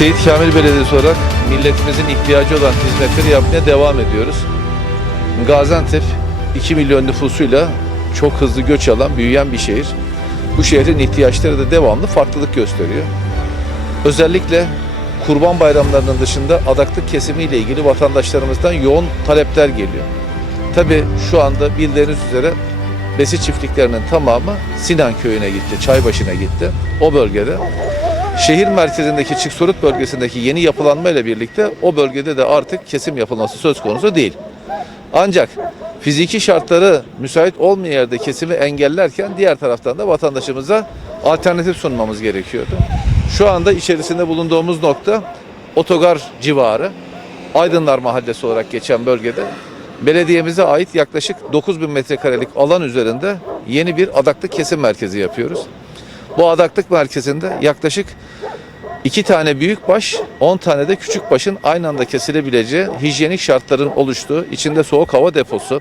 Şehit Kamil Belediyesi olarak milletimizin ihtiyacı olan hizmetleri yapmaya devam ediyoruz. Gaziantep 2 milyon nüfusuyla çok hızlı göç alan, büyüyen bir şehir. Bu şehrin ihtiyaçları da devamlı farklılık gösteriyor. Özellikle kurban bayramlarının dışında adaklık kesimiyle ilgili vatandaşlarımızdan yoğun talepler geliyor. Tabi şu anda bildiğiniz üzere besi çiftliklerinin tamamı Sinan köyüne gitti, Çaybaşı'na gitti. O bölgede. Şehir merkezindeki Çıksorut bölgesindeki yeni yapılanma ile birlikte o bölgede de artık kesim yapılması söz konusu değil. Ancak fiziki şartları müsait olmayan yerde kesimi engellerken diğer taraftan da vatandaşımıza alternatif sunmamız gerekiyordu. Şu anda içerisinde bulunduğumuz nokta otogar civarı. Aydınlar Mahallesi olarak geçen bölgede belediyemize ait yaklaşık 9000 metrekarelik alan üzerinde yeni bir adaklık kesim merkezi yapıyoruz. Bu adaklık merkezinde yaklaşık iki tane büyük baş, 10 tane de küçük başın aynı anda kesilebileceği hijyenik şartların oluştuğu, içinde soğuk hava deposu,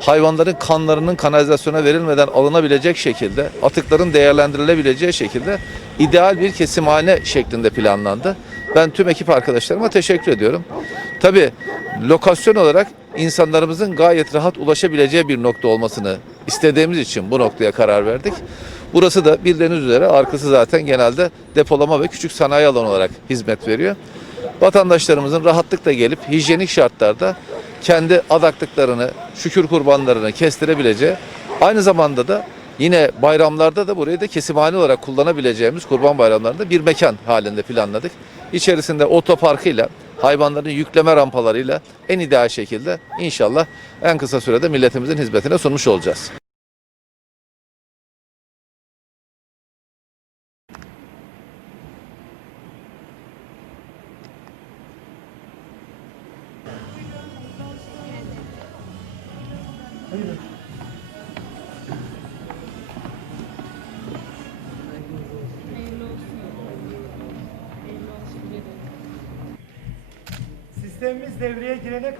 hayvanların kanlarının kanalizasyona verilmeden alınabilecek şekilde, atıkların değerlendirilebileceği şekilde ideal bir kesimhane şeklinde planlandı. Ben tüm ekip arkadaşlarıma teşekkür ediyorum. Tabii lokasyon olarak insanlarımızın gayet rahat ulaşabileceği bir nokta olmasını istediğimiz için bu noktaya karar verdik. Burası da bildiğiniz üzere arkası zaten genelde depolama ve küçük sanayi alanı olarak hizmet veriyor. Vatandaşlarımızın rahatlıkla gelip hijyenik şartlarda kendi adaklıklarını, şükür kurbanlarını kestirebileceği, aynı zamanda da yine bayramlarda da burayı da kesimhane olarak kullanabileceğimiz kurban bayramlarında bir mekan halinde planladık. İçerisinde otoparkıyla, hayvanların yükleme rampalarıyla en ideal şekilde inşallah en kısa sürede milletimizin hizmetine sunmuş olacağız. Sistemimiz devreye girene